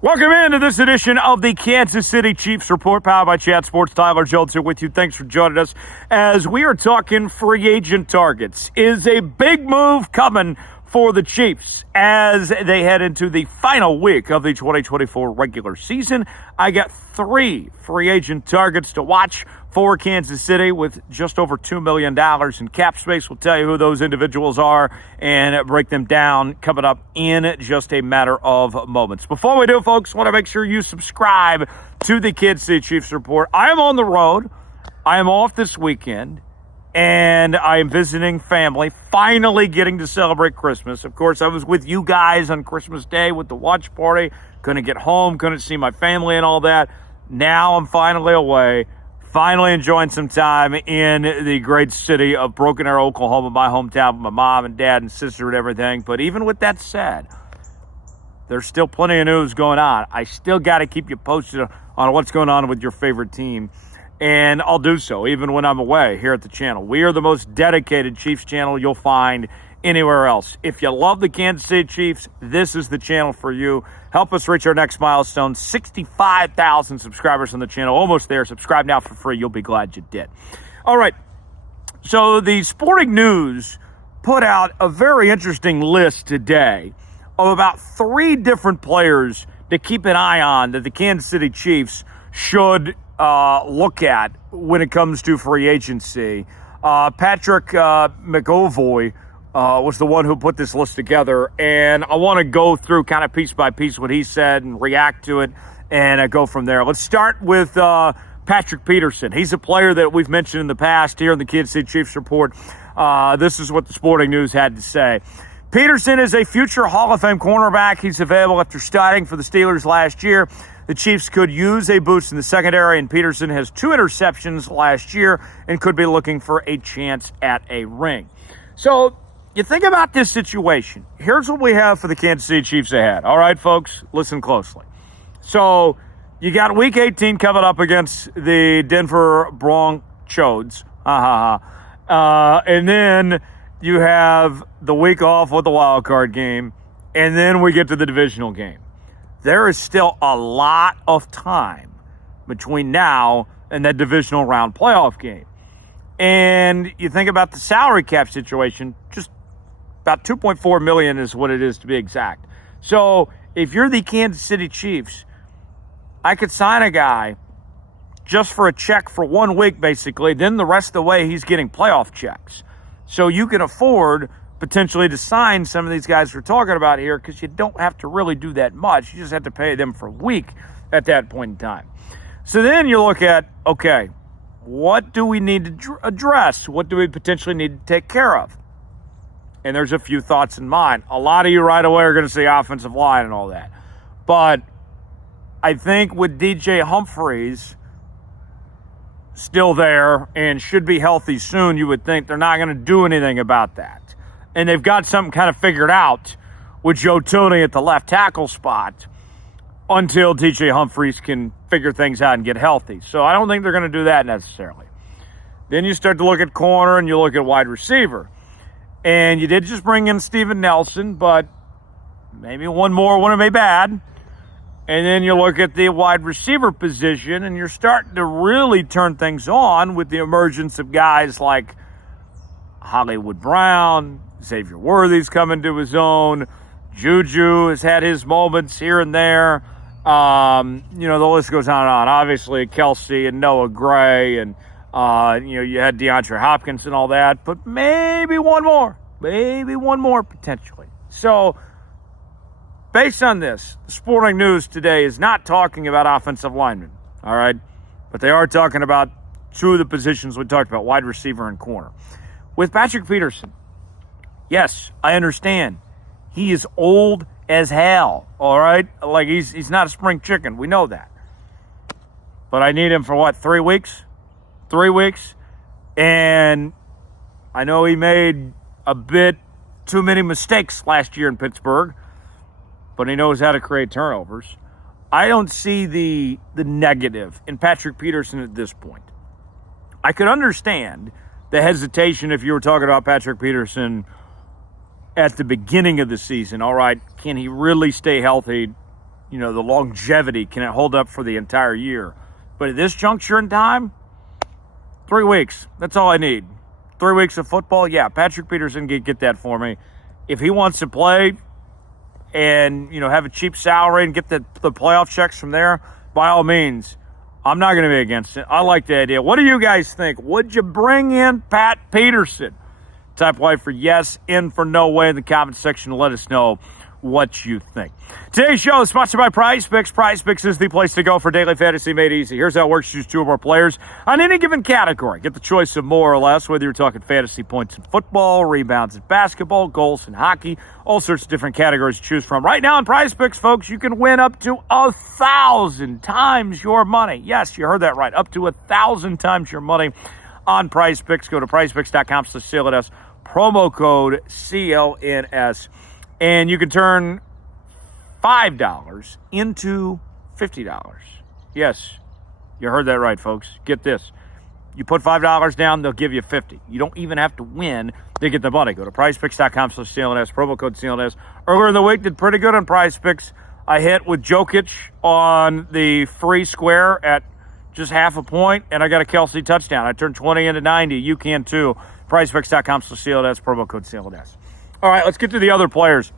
Welcome into this edition of the Kansas City Chiefs Report, powered by Chat Sports. Tyler Jones here with you. Thanks for joining us as we are talking free agent targets. Is a big move coming for the Chiefs as they head into the final week of the 2024 regular season? I got 3 free agent targets to watch for Kansas City with just over $2 million in cap space. We'll tell you who those individuals are and break them down coming up in just a matter of moments. Before we do, folks, want to make sure you subscribe to the Kansas City Chiefs Report. I am on the road. I am off this weekend, and I am visiting family, finally getting to celebrate Christmas. Of course, I was with you guys on Christmas Day with the watch party. Couldn't get home, couldn't see my family and all that. Now I'm finally away. Finally enjoying some time in the great city of Broken Arrow, Oklahoma, my hometown with my mom and dad and sister and everything. But even with that said, there's still plenty of news going on. I still got to keep you posted on what's going on with your favorite team. And I'll do so even when I'm away here at the channel. We are the most dedicated Chiefs channel you'll find anywhere else. If you love the Kansas City Chiefs, this is the channel for you. Help us reach our next milestone, 65,000 subscribers on the channel. Almost there. Subscribe now for free. You'll be glad you did. All right. So the Sporting News put out a very interesting list today of about 3 different players to keep an eye on that the Kansas City Chiefs should look at when it comes to free agency. Patrick McAvoy was the one who put this list together, and I want to go through kind of piece by piece what he said and react to it and go from there. Let's start with Patrick Peterson. He's a player that we've mentioned in the past here in the Kansas City Chiefs Report. This is what the Sporting News had to say. Peterson is a future Hall of Fame cornerback. He's available after starting for the Steelers last year. The Chiefs could use a boost in the secondary, and Peterson has 2 interceptions last year and could be looking for a chance at a ring. So you think about this situation. Here's what we have for the Kansas City Chiefs ahead. All right, folks, listen closely. So you got Week 18 coming up against the Denver Broncos. And then you have the week off with the wild card game, and then we get to the divisional game. There is still a lot of time between now and that divisional round playoff game. And you think about the salary cap situation, just about $2.4 million is what it is to be exact. So if you're the Kansas City Chiefs, I could sign a guy just for a check for 1 week, basically. Then the rest of the way, he's getting playoff checks. So you can afford potentially to sign some of these guys we're talking about here because you don't have to really do that much. You just have to pay them for a week at that point in time. So then you look at, okay, what do we need to address? What do we potentially need to take care of? And there's a few thoughts in mind. A lot of you right away are going to say offensive line and all that. But I think with DJ Humphries still there and should be healthy soon, you would think they're not going to do anything about that. And they've got something kind of figured out with Joe Tooney at the left tackle spot until DJ Humphries can figure things out and get healthy. So I don't think they're going to do that necessarily. Then you start to look at corner and you look at wide receiver. And you did just bring in Steven Nelson, but maybe one more wouldn't be bad. And then you look at the wide receiver position, and you're starting to really turn things on with the emergence of guys like Hollywood Brown, Xavier Worthy's coming to his own. Juju has had his moments here and there. The list goes on and on. Obviously, Kelsey and Noah Gray, and you had DeAndre Hopkins and all that, but maybe one more potentially. So based on this, the Sporting News today is not talking about offensive linemen, all right? But they are talking about 2 of the positions we talked about, wide receiver and corner. With Patrick Peterson, yes, I understand. He is old as hell, all right? Like, he's not a spring chicken. We know that. But I need him for, what, 3 weeks? 3 weeks? And I know he made a bit too many mistakes last year in Pittsburgh, but he knows how to create turnovers. I don't see the negative in Patrick Peterson at this point. I could understand the hesitation if you were talking about Patrick Peterson at the beginning of the season. All right, can he really stay healthy the longevity, can it hold up for the entire year? But at this juncture in time, 3 weeks. That's all I need. 3 weeks of football, yeah, Patrick Peterson can get that for me. If he wants to play and, have a cheap salary and get the playoff checks from there, by all means, I'm not going to be against it. I like the idea. What do you guys think? Would you bring in Pat Peterson? Type Y for yes, in for no way in the comment section. Let us know what you think. Today's show is sponsored by Prize Picks. Prize Picks is the place to go for daily fantasy made easy. Here's how it works. Choose two or more players on any given category. Get the choice of more or less, whether you're talking fantasy points in football, rebounds in basketball, goals in hockey, all sorts of different categories to choose from. Right now on Prize Picks, folks, you can win up to 1,000 times your money. Yes, you heard that right. Up to 1,000 times your money on Prize Picks. Go to prizepicks.com/CLNS. Promo code CLNS. And you can turn $5 into $50. Yes, you heard that right, folks. Get this. You put $5 down, they'll give you $50. You don't even have to win to get the money. Go to prizepicks.com/CLNS, promo code CLNS. Earlier in the week, did pretty good on Prize Picks. I hit with Jokic on the free square at just half a point, and I got a Kelsey touchdown. I turned 20 into 90. You can too. prizepicks.com/CLNS, promo code CLNS. All right, let's get to the other players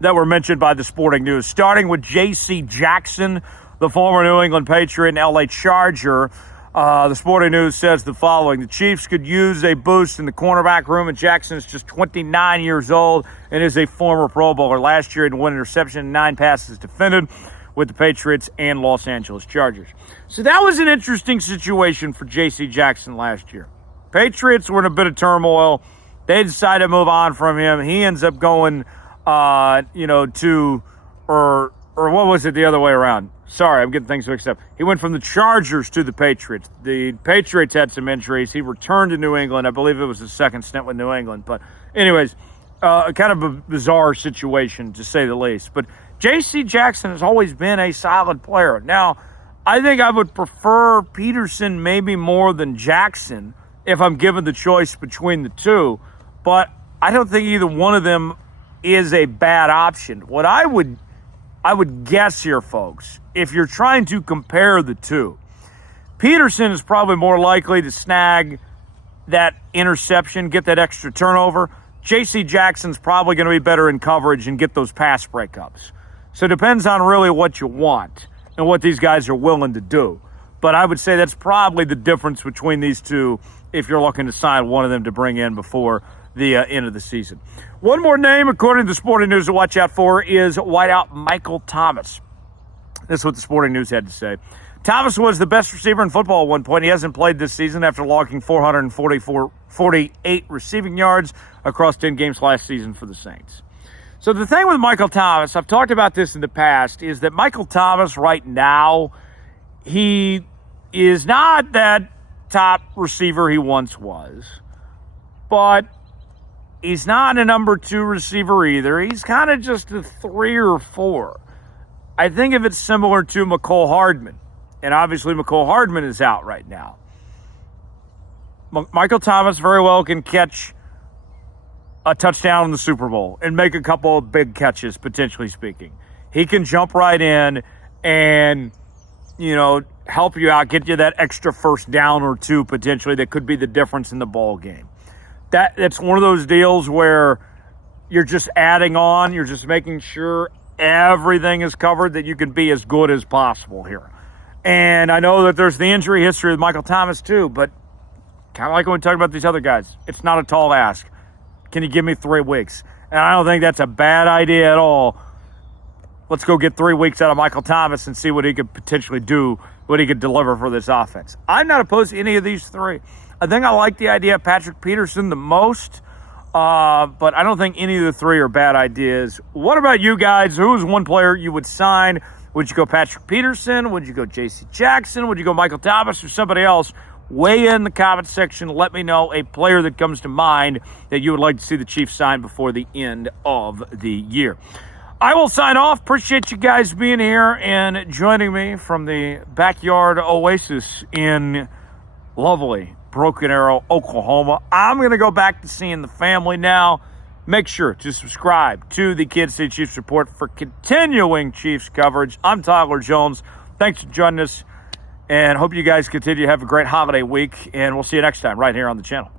that were mentioned by the Sporting News, starting with J.C. Jackson, the former New England Patriot and L.A. Charger. The Sporting News says the following: the Chiefs could use a boost in the cornerback room, and Jackson is just 29 years old and is a former Pro Bowler. Last year, he had 1 interception and 9 passes defended with the Patriots and Los Angeles Chargers. So that was an interesting situation for J.C. Jackson last year. Patriots were in a bit of turmoil. They decided to move on from him. He ends up going, to, or what was it the other way around? Sorry, I'm getting things mixed up. He went from the Chargers to the Patriots. The Patriots had some injuries. He returned to New England. I believe it was his second stint with New England. But anyways, kind of a bizarre situation, to say the least. But J.C. Jackson has always been a solid player. Now, I think I would prefer Peterson maybe more than Jackson if I'm given the choice between the two. But I don't think either one of them is a bad option. What I would guess here, folks, if you're trying to compare the two, Peterson is probably more likely to snag that interception, get that extra turnover. J.C. Jackson's probably going to be better in coverage and get those pass breakups. So it depends on really what you want and what these guys are willing to do. But I would say that's probably the difference between these two if you're looking to sign one of them to bring in before the end of the season. One more name, according to the Sporting News, to watch out for is wideout Michael Thomas. This is what the Sporting News had to say. Thomas was the best receiver in football at one point. He hasn't played this season after logging 448 receiving yards across 10 games last season for the Saints. So the thing with Michael Thomas, I've talked about this in the past, is that Michael Thomas right now, he is not that top receiver he once was, but he's not a number 2 receiver either. He's kind of just a 3 or 4. I think of it similar to McCole Hardman. And obviously McCole Hardman is out right now. Michael Thomas very well can catch a touchdown in the Super Bowl and make a couple of big catches, potentially speaking. He can jump right in and, help you out, get you that extra first down or 2 potentially that could be the difference in the ball game. That's one of those deals where you're just adding on, you're just making sure everything is covered, that you can be as good as possible here. And I know that there's the injury history with Michael Thomas too, but kind of like when we talk about these other guys, it's not a tall ask. Can you give me 3 weeks? And I don't think that's a bad idea at all. Let's go get 3 weeks out of Michael Thomas and see what he could potentially do, what he could deliver for this offense. I'm not opposed to any of these 3. I think I like the idea of Patrick Peterson the most, but I don't think any of the 3 are bad ideas. What about you guys? Who's one player you would sign? Would you go Patrick Peterson? Would you go J.C. Jackson? Would you go Michael Thomas or somebody else? Weigh in the comment section. Let me know a player that comes to mind that you would like to see the Chiefs sign before the end of the year. I will sign off. Appreciate you guys being here and joining me from the backyard oasis in lovely Broken Arrow, Oklahoma. I'm going to go back to seeing the family now. make sure to subscribe to the Kansas City Chiefs Report for continuing Chiefs coverage. I'm Tyler Jones. Thanks for joining us, and hope you guys continue to have a great holiday week, and we'll see you next time right here on the channel.